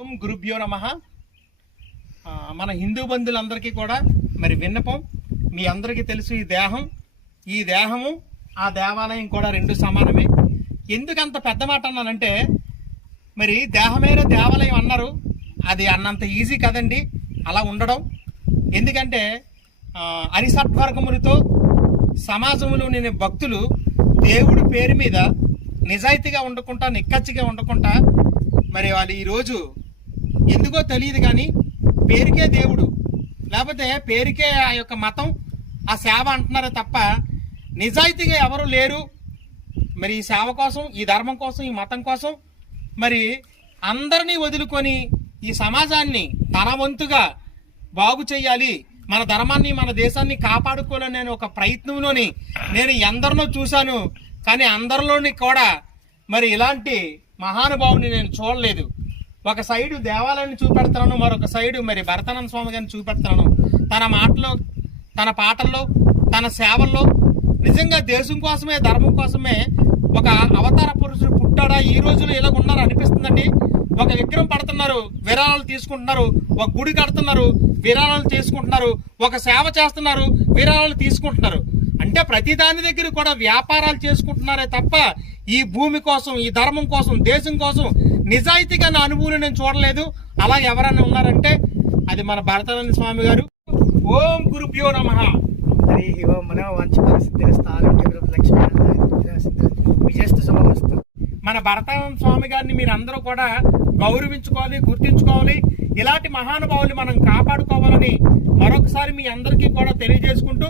ఓం గురుభ్యో నమః. మన హిందూ బంధువులందరికీ కూడా మరి విన్నపం, మీ అందరికీ తెలుసు ఈ దేహము ఆ దేవాలయం కూడా రెండు సమానమే. ఎందుకంత పెద్ద మాట అన్నానంటే, మరి దేహమేరే దేవాలయం అన్నారు, అది అన్నంత ఈజీ కదండి అలా ఉండడం. ఎందుకంటే అరిసత్వర్గములతో సమాజంలోని భక్తులు దేవుడి పేరు మీద నిజాయితీగా ఉండకుండా, నిక్కచ్చిగా ఉండకుండా, మరి వాళ్ళు ఈరోజు ఎందుకో తెలియదు కానీ పేరుకే దేవుడు, లేకపోతే పేరుకే ఆ యొక్క మతం, ఆ సేవ అంటున్నారే తప్ప నిజాయితీగా ఎవరు లేరు. మరి ఈ సేవ కోసం, ఈ ధర్మం కోసం, ఈ మతం కోసం మరి అందరినీ వదులుకొని ఈ సమాజాన్ని తన వంతుగా బాగు చేయాలి, మన ధర్మాన్ని మన దేశాన్ని కాపాడుకోవాలనే ఒక ప్రయత్నంలోని నేను ఎందరినో చూశాను. కానీ అందరిలోని కూడా మరి ఇలాంటి మహానుభావుని నేను చూడలేదు. ఒక సైడు దేవాలయాన్ని చూపెడుతున్నాను, మరొక సైడు మరి భరతానంద స్వామి గారిని చూపెడుతున్నాను. తన మాటలో, తన పాటల్లో, తన సేవల్లో నిజంగా దేశం కోసమే, ధర్మం కోసమే ఒక అవతార పురుషుడు పుట్టాడా, ఈ రోజులో ఇలా ఉన్నారు అనిపిస్తుందండి. ఒక విగ్రహం పడుతున్నారు, విరాళాలు తీసుకుంటున్నారు, ఒక గుడి కడుతున్నారు, విరాళాలు తీసుకుంటున్నారు, ఒక సేవ చేస్తున్నారు, విరాళాలు తీసుకుంటున్నారు. అంటే ప్రతి దాని దగ్గర కూడా వ్యాపారాలు చేసుకుంటున్నారే తప్ప ఈ భూమి కోసం, ఈ ధర్మం కోసం, దేశం కోసం నిజాయితీగా నా అనుభూతిని నేను చూడలేదు. అలా ఎవరైనా ఉన్నారంటే అది మన భరతానంద స్వామి గారు. ఓం గురుభ్యో నమః. మన భరతానంద స్వామి గారిని మీరు అందరూ కూడా గౌరవించుకోవాలి, గుర్తించుకోవాలి. ఇలాంటి మహానుభావులు మనం కాపాడుకోవాలని మరొకసారి మీ అందరికీ కూడా తెలియజేసుకుంటూ